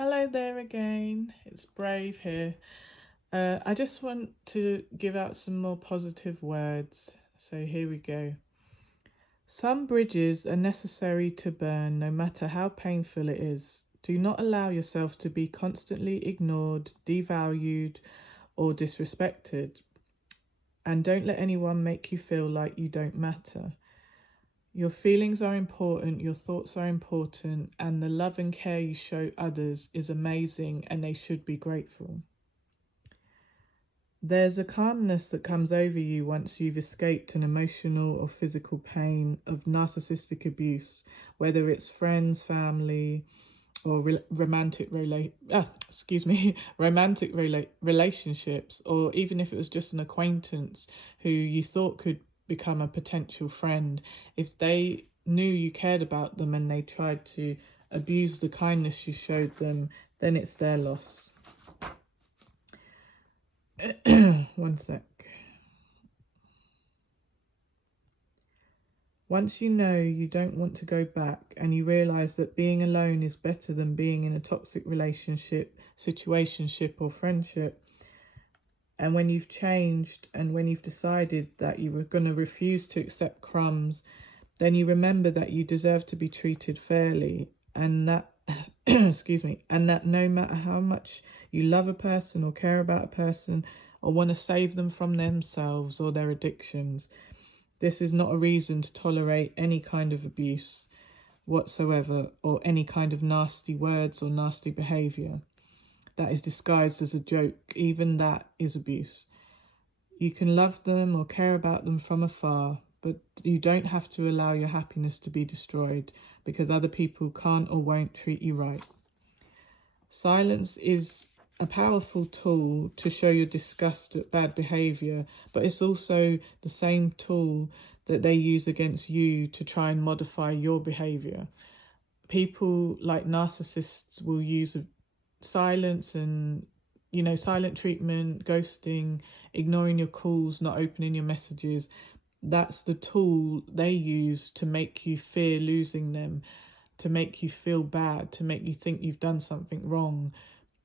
Hello there again. It's Brave here. I just want to give out some more positive words. So here we go. Some bridges are necessary to burn, no matter how painful it is. Do not allow yourself to be constantly ignored, devalued, or disrespected. And don't let anyone make you feel like you don't matter. Your feelings are important, your thoughts are important, and the love and care you show others is amazing, and they should be grateful. There's a calmness that comes over you once you've escaped an emotional or physical pain of narcissistic abuse, whether it's friends, family, or romantic relationships, or even if it was just an acquaintance who you thought could become a potential friend. If they knew you cared about them and they tried to abuse the kindness you showed them, then it's their loss. One sec. Once you know you don't want to go back and you realize that being alone is better than being in a toxic relationship, situationship, or friendship, and when you've changed and when you've decided that you were going to refuse to accept crumbs, then you remember that you deserve to be treated fairly, and that excuse me, and that no matter how much you love a person or care about a person or want to save them from themselves or their addictions, this is not a reason to tolerate any kind of abuse whatsoever, or any kind of nasty words or nasty behaviour that is disguised as a joke. Even that is abuse. You can love them or care about them from afar, but you don't have to allow your happiness to be destroyed because other people can't or won't treat you right. Silence is a powerful tool to show your disgust at bad behaviour, but it's also the same tool that they use against you to try and modify your behaviour. People like narcissists will use silence and, silent treatment, ghosting, ignoring your calls, not opening your messages. That's the tool they use to make you fear losing them, to make you feel bad, to make you think you've done something wrong,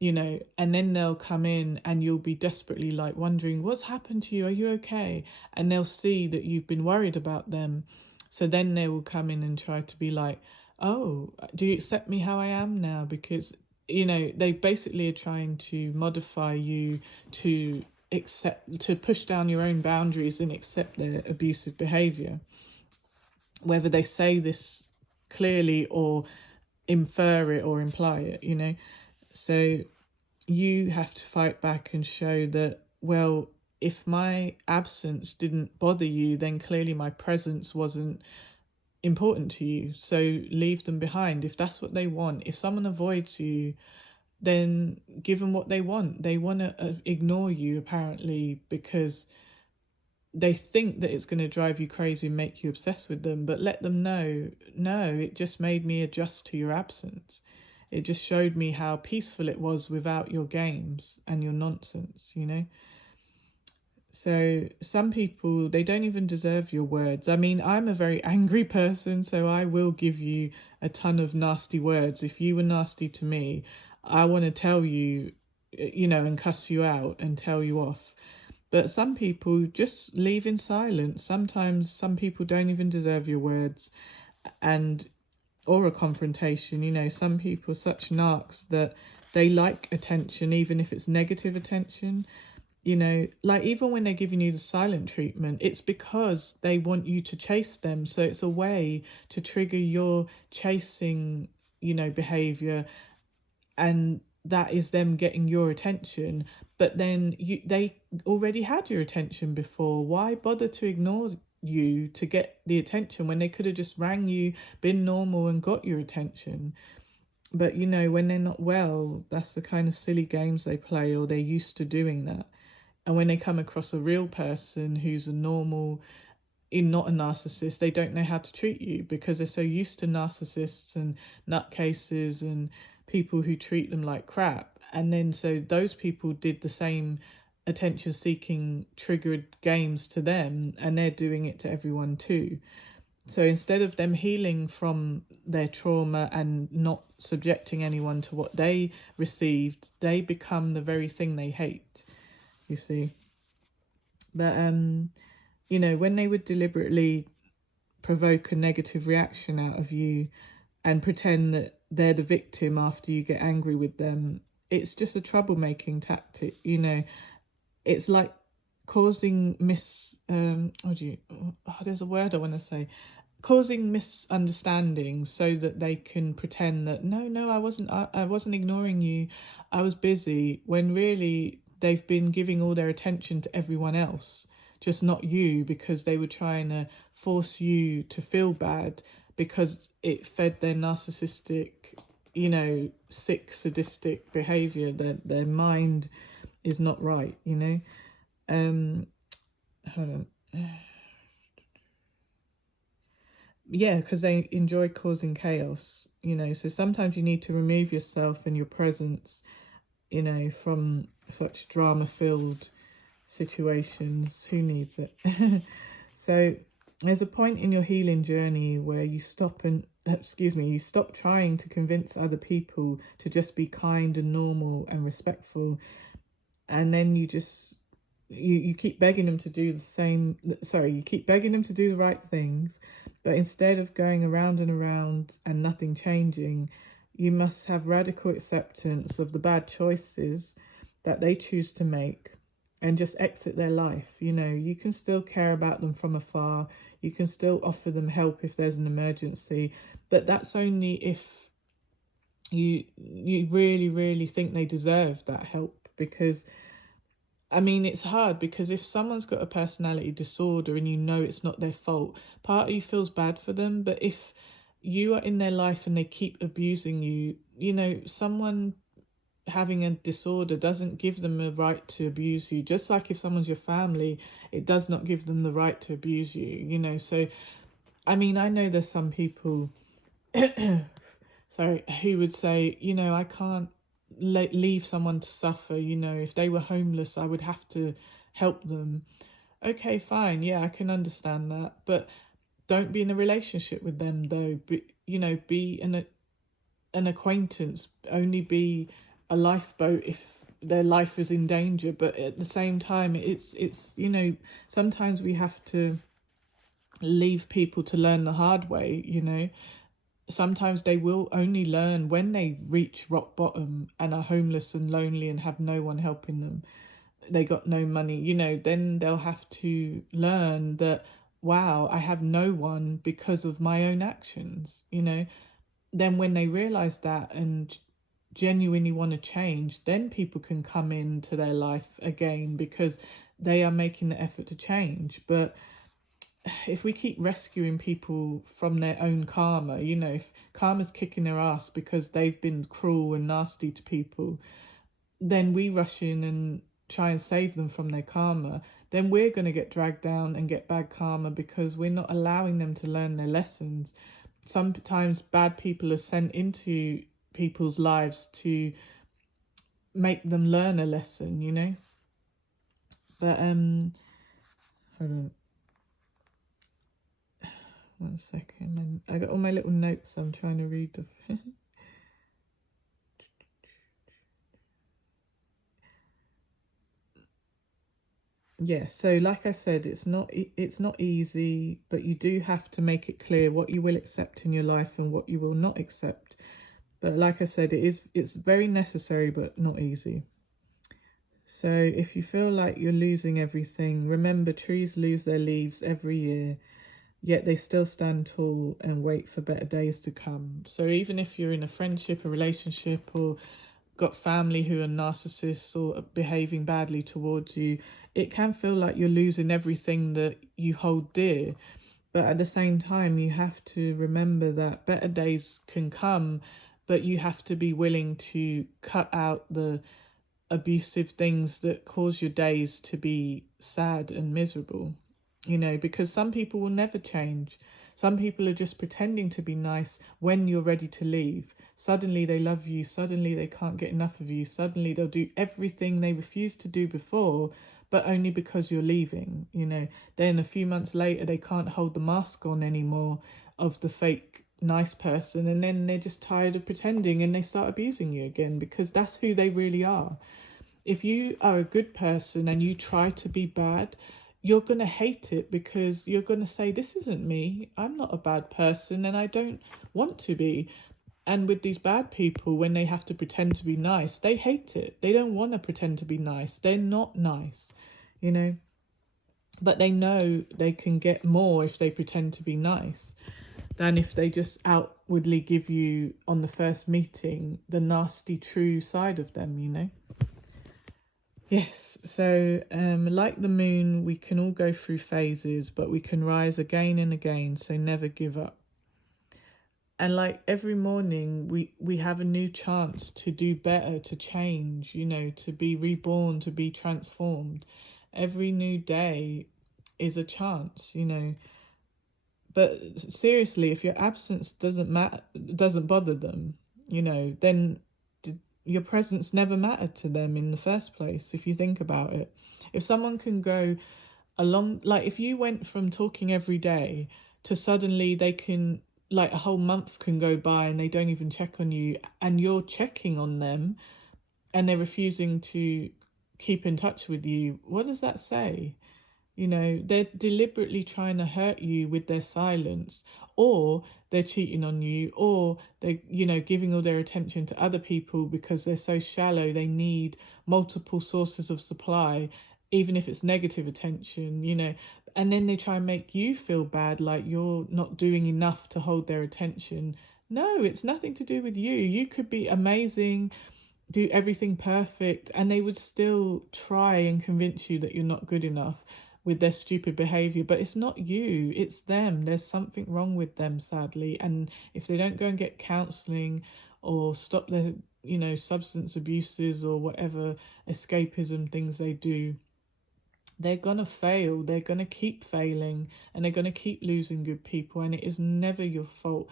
and then they'll come in and you'll be desperately like wondering what's happened to you, are you okay? And they'll see that you've been worried about them, so then they will come in and try to be like, oh, do you accept me how I am now? Because they basically are trying to modify you to push down your own boundaries and accept their abusive behavior, whether they say this clearly or infer it or imply it. So you have to fight back and show that, well, if my absence didn't bother you, then clearly my presence wasn't important to you. So leave them behind. If that's what they want, if someone avoids you, then give them what they want. They want to ignore you, apparently, because they think that it's going to drive you crazy and make you obsessed with them. But let them know, no, it just made me adjust to your absence. It just showed me how peaceful it was without your games and your nonsense. So some people, they don't even deserve your words. I mean, I'm a very angry person, so I will give you a ton of nasty words. If you were nasty to me, I want to tell you, and cuss you out and tell you off. But some people just leave in silence. Sometimes some people don't even deserve your words and or a confrontation. Some people are such narcs that they like attention, even if it's negative attention. Like even when they're giving you the silent treatment, it's because they want you to chase them. So it's a way to trigger your chasing, behavior, and that is them getting your attention. But then they already had your attention before. Why bother to ignore you to get the attention when they could have just rang you, been normal, and got your attention? But when they're not well, that's the kind of silly games they play, or they're used to doing that. And when they come across a real person who's a normal, not a narcissist, they don't know how to treat you because they're so used to narcissists and nutcases and people who treat them like crap. And then so those people did the same attention seeking triggered games to them, and they're doing it to everyone too. So instead of them healing from their trauma and not subjecting anyone to what they received, they become the very thing they hate, you see. But you know, when they would deliberately provoke a negative reaction out of you and pretend that they're the victim after you get angry with them, it's just a troublemaking tactic, you know. It's like causing there's a word I want to say, causing misunderstandings so that they can pretend that no, I wasn't ignoring you, I was busy, when really they've been giving all their attention to everyone else, just not you, because they were trying to force you to feel bad because it fed their narcissistic, you know, sick sadistic behavior. Their mind is not right, you know. Hold on. Yeah, because they enjoy causing chaos, you know. So sometimes you need to remove yourself and your presence, you know, from such drama filled situations. Who needs it? So there's a point in your healing journey where you stop you stop trying to convince other people to just be kind and normal and respectful, and then you keep begging them to do you keep begging them to do the right things, but instead of going around and around and nothing changing, you must have radical acceptance of the bad choices that they choose to make and just exit their life. You know, you can still care about them from afar, you can still offer them help if there's an emergency, but that's only if you really think they deserve that help. Because I mean, it's hard because if someone's got a personality disorder and you know it's not their fault, part of you feels bad for them. But if you are in their life and they keep abusing you, you know, someone having a disorder doesn't give them a right to abuse you. Just like if someone's your family, it does not give them the right to abuse you, you know. So, I mean, I know there's some people sorry, who would say, you know, I can't leave someone to suffer. You know, if they were homeless, I would have to help them. Okay, fine, yeah, I can understand that, but don't be in a relationship with them, though. You know, be an acquaintance. Only be a lifeboat if their life is in danger. But at the same time, it's you know, sometimes we have to leave people to learn the hard way. You know, sometimes they will only learn when they reach rock bottom and are homeless and lonely and have no one helping them. They got no money, you know, then they'll have to learn that, wow, I have no one because of my own actions, you know. Then when they realize that and genuinely want to change, then people can come into their life again because they are making the effort to change. But if we keep rescuing people from their own karma, you know, if karma's kicking their ass because they've been cruel and nasty to people, then we rush in and try and save them from their karma, then we're going to get dragged down and get bad karma because we're not allowing them to learn their lessons. Sometimes bad people are sent into people's lives to make them learn a lesson, you know. But hold on. 1 second. I got all my little notes. I'm trying to read them. Yeah, so like I said, it's not easy, but you do have to make it clear what you will accept in your life and what you will not accept. But like I said, it's very necessary but not easy. So if you feel like you're losing everything, remember trees lose their leaves every year, yet they still stand tall and wait for better days to come. So even if you're in a friendship, a relationship, or got family who are narcissists or behaving badly towards you, it can feel like you're losing everything that you hold dear. But at the same time, you have to remember that better days can come, but you have to be willing to cut out the abusive things that cause your days to be sad and miserable, you know, because some people will never change. Some people are just pretending to be nice when you're ready to leave. Suddenly they love you, suddenly they can't get enough of you, suddenly they'll do everything they refused to do before, but only because you're leaving, you know. Then a few months later, they can't hold the mask on anymore of the fake nice person, and then they're just tired of pretending and they start abusing you again, because that's who they really are. If you are a good person and you try to be bad, you're going to hate it, because you're going to say, this isn't me. I'm not a bad person and I don't want to be. And with these bad people, when they have to pretend to be nice, they hate it. They don't want to pretend to be nice. They're not nice, you know. But they know they can get more if they pretend to be nice than if they just outwardly give you, on the first meeting, the nasty true side of them, you know. Yes, so like the moon, we can all go through phases, but we can rise again and again, so never give up. And like every morning, we have a new chance to do better, to change, you know, to be reborn, to be transformed. Every new day is a chance, you know. But seriously, if your absence doesn't bother them, you know, then your presence never mattered to them in the first place, if you think about it. If someone can go along, like if you went from talking every day to suddenly they can, like a whole month can go by and they don't even check on you, and you're checking on them and they're refusing to keep in touch with you, what does that say? You know, they're deliberately trying to hurt you with their silence, or they're cheating on you, or they're, you know, giving all their attention to other people because they're so shallow. They need multiple sources of supply, even if it's negative attention, you know, and then they try and make you feel bad, like you're not doing enough to hold their attention. No, it's nothing to do with you. You could be amazing, do everything perfect, and they would still try and convince you that you're not good enough with their stupid behavior. But it's not you, it's them. There's something wrong with them, sadly. And if they don't go and get counseling or stop their, you know, substance abuses or whatever escapism things they do, they're gonna fail. They're gonna keep failing, and they're gonna keep losing good people, and it is never your fault.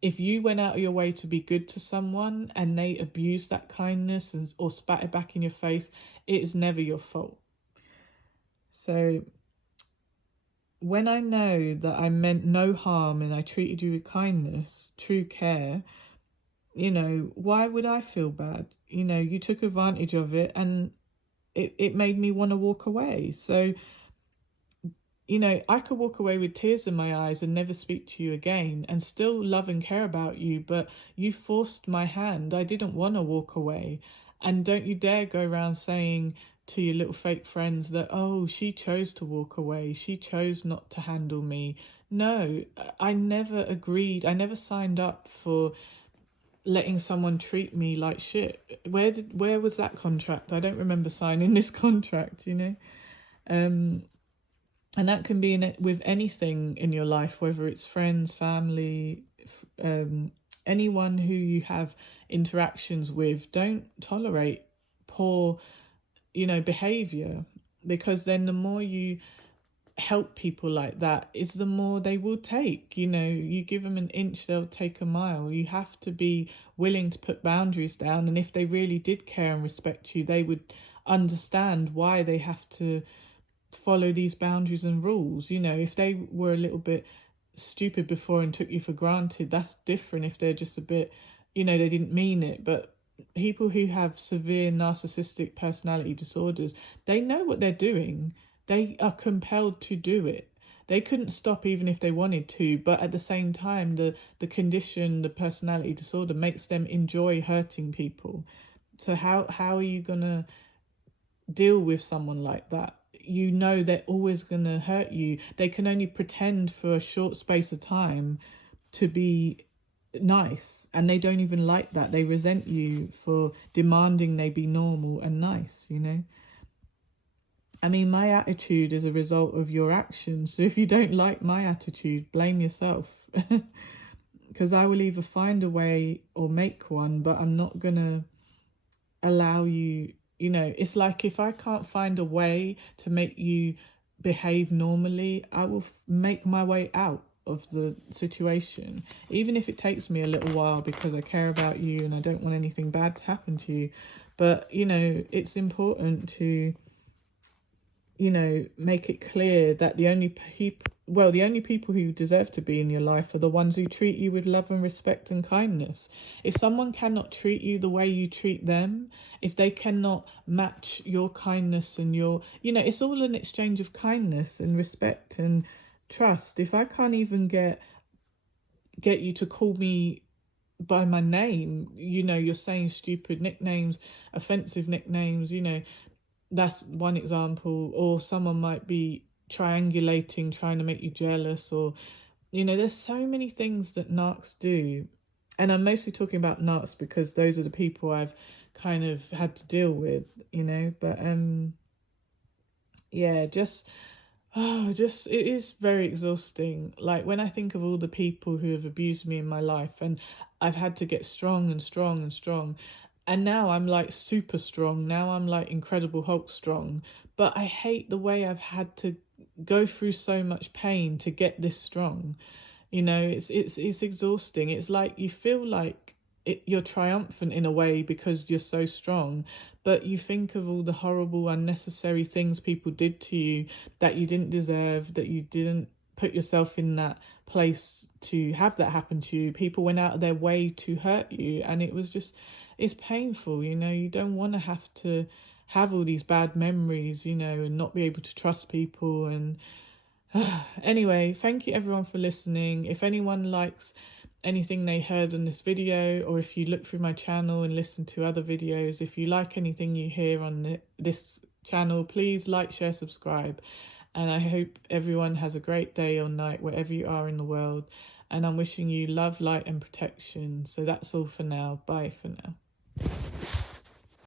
If you went out of your way to be good to someone and they abuse that kindness or spat it back in your face, it is never your fault. So when I know that I meant no harm and I treated you with kindness, true care, you know, why would I feel bad? You know, you took advantage of it, and it made me want to walk away. So, you know, I could walk away with tears in my eyes and never speak to you again and still love and care about you, but you forced my hand. I didn't want to walk away. And don't you dare go around saying to your little fake friends that, oh, she chose to walk away, she chose not to handle me. No, I never agreed. I never signed up for letting someone treat me like shit. Where was that contract? I don't remember signing this contract, you know. And that can be with anything in your life, whether it's friends, family, anyone who you have interactions with. Don't tolerate poor, you know, behavior, because then the more you help people like that is the more they will take. You know, you give them an inch, they'll take a mile. You have to be willing to put boundaries down, and if they really did care and respect you, they would understand why they have to follow these boundaries and rules. You know, if they were a little bit stupid before and took you for granted, that's different. If they're just a bit, you know, they didn't mean it. But people who have severe narcissistic personality disorders, they know what they're doing. They are compelled to do it. They couldn't stop even if they wanted to, but at the same time, the condition, the personality disorder makes them enjoy hurting people. So how are you gonna deal with someone like that? You know they're always gonna hurt you. They can only pretend for a short space of time to be nice, and they don't even like that. They resent you for demanding they be normal and nice, you know. I mean, my attitude is a result of your actions. So if you don't like my attitude, blame yourself. Because I will either find a way or make one, but I'm not gonna allow you, you know, it's like if I can't find a way to make you behave normally, I will make my way out of the situation, even if it takes me a little while, because I care about you and I don't want anything bad to happen to you. But, you know, it's important to you know, make it clear that the only people who deserve to be in your life are the ones who treat you with love and respect and kindness. If someone cannot treat you the way you treat them, if they cannot match your kindness and your, you know, it's all an exchange of kindness and respect and trust. If I can't even get you to call me by my name, you know, you're saying stupid nicknames, offensive nicknames, you know, that's one example. Or someone might be triangulating, trying to make you jealous, or, you know, there's so many things that narcs do. And I'm mostly talking about narcs because those are the people I've kind of had to deal with, you know. But yeah, just it is very exhausting. Like when I think of all the people who have abused me in my life, and I've had to get strong and strong and strong, and now I'm like super strong. Now I'm like Incredible Hulk strong. But I hate the way I've had to go through so much pain to get this strong. You know, it's exhausting. It's like you feel like you're triumphant in a way because you're so strong, but you think of all the horrible, unnecessary things people did to you that you didn't deserve, that you didn't put yourself in that place to have that happen to you. People went out of their way to hurt you, and it was just, it's painful. You know, you don't want to have to have all these bad memories, you know, and not be able to trust people. And anyway, thank you everyone for listening. If anyone likes anything they heard in this video, or if you look through my channel and listen to other videos, if you like anything you hear on this channel, please like, share, subscribe. And I hope everyone has a great day or night wherever you are in the world. And I'm wishing you love, light and protection. So that's all for now. Bye for now.